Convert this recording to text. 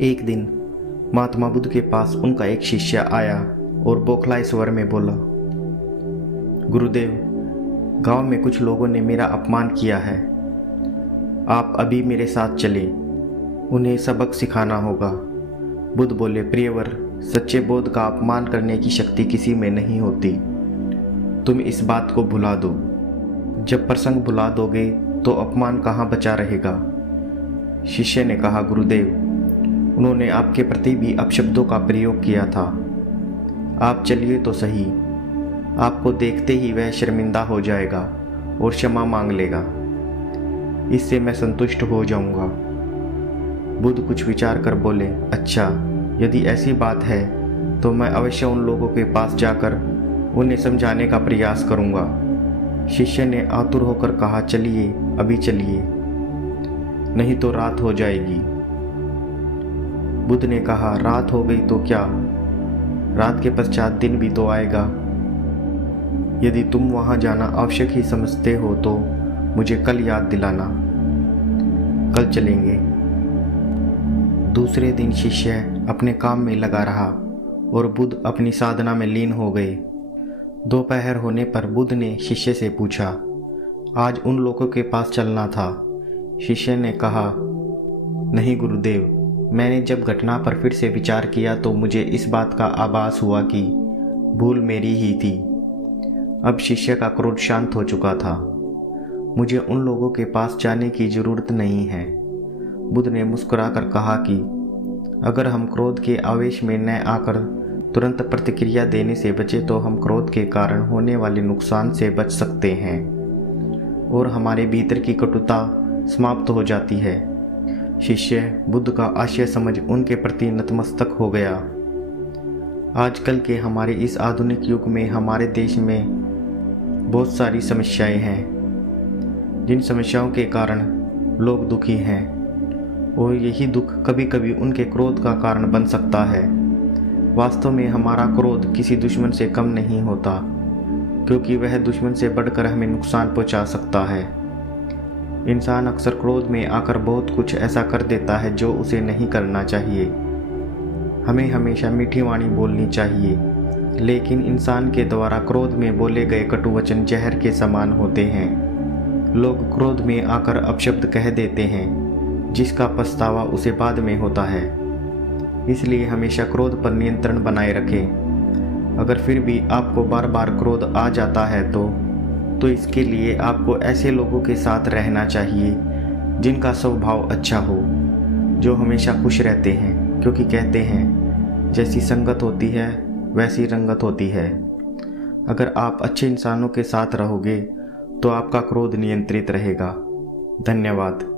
एक दिन महात्मा बुद्ध के पास उनका एक शिष्य आया और बौखलाए स्वर में बोला, गुरुदेव, गांव में कुछ लोगों ने मेरा अपमान किया है। आप अभी मेरे साथ चले, उन्हें सबक सिखाना होगा। बुद्ध बोले, प्रियवर, सच्चे बोध का अपमान करने की शक्ति किसी में नहीं होती। तुम इस बात को भुला दो। जब प्रसंग भुला दोगे तो अपमान कहाँ बचा रहेगा। शिष्य ने कहा, गुरुदेव, उन्होंने आपके प्रति भी अपशब्दों का प्रयोग किया था। आप चलिए तो सही। आपको देखते ही वह शर्मिंदा हो जाएगा और क्षमा मांग लेगा। इससे मैं संतुष्ट हो जाऊंगा। बुद्ध कुछ विचार कर बोले, अच्छा, यदि ऐसी बात है तो मैं अवश्य उन लोगों के पास जाकर उन्हें समझाने का प्रयास करूंगा। शिष्य ने आतुर होकर कहा, चलिए, अभी चलिए, नहीं तो रात हो जाएगी। बुद्ध ने कहा, रात हो गई तो क्या, रात के पश्चात दिन भी तो आएगा। यदि तुम वहां जाना आवश्यक ही समझते हो तो मुझे कल याद दिलाना। कल चलेंगे। दूसरे दिन शिष्य अपने काम में लगा रहा और बुद्ध अपनी साधना में लीन हो गए। दोपहर होने पर बुद्ध ने शिष्य से पूछा, आज उन लोगों के पास चलना था। शिष्य ने कहा, नहीं गुरुदेव, मैंने जब घटना पर फिर से विचार किया तो मुझे इस बात का आभास हुआ कि भूल मेरी ही थी। अब शिष्य का क्रोध शांत हो चुका था। मुझे उन लोगों के पास जाने की जरूरत नहीं है। बुद्ध ने मुस्कुराकर कहा कि अगर हम क्रोध के आवेश में न आकर तुरंत प्रतिक्रिया देने से बचे तो हम क्रोध के कारण होने वाले नुकसान से बच सकते हैं और हमारे भीतर की कटुता समाप्त हो जाती है। शिष्य बुद्ध का आशय समझ उनके प्रति नतमस्तक हो गया। आजकल के हमारे इस आधुनिक युग में हमारे देश में बहुत सारी समस्याएं हैं, जिन समस्याओं के कारण लोग दुखी हैं और यही दुख कभी कभी उनके क्रोध का कारण बन सकता है। वास्तव में हमारा क्रोध किसी दुश्मन से कम नहीं होता, क्योंकि वह दुश्मन से बढ़कर हमें नुकसान पहुंचा सकता है। इंसान अक्सर क्रोध में आकर बहुत कुछ ऐसा कर देता है जो उसे नहीं करना चाहिए। हमें हमेशा मीठी वाणी बोलनी चाहिए, लेकिन इंसान के द्वारा क्रोध में बोले गए कटु वचन जहर के समान होते हैं। लोग क्रोध में आकर अपशब्द कह देते हैं, जिसका पछतावा उसे बाद में होता है। इसलिए हमेशा क्रोध पर नियंत्रण बनाए रखें। अगर फिर भी आपको बार बार क्रोध आ जाता है तो इसके लिए आपको ऐसे लोगों के साथ रहना चाहिए जिनका स्वभाव अच्छा हो, जो हमेशा खुश रहते हैं, क्योंकि कहते हैं जैसी संगत होती है वैसी रंगत होती है। अगर आप अच्छे इंसानों के साथ रहोगे तो आपका क्रोध नियंत्रित रहेगा। धन्यवाद।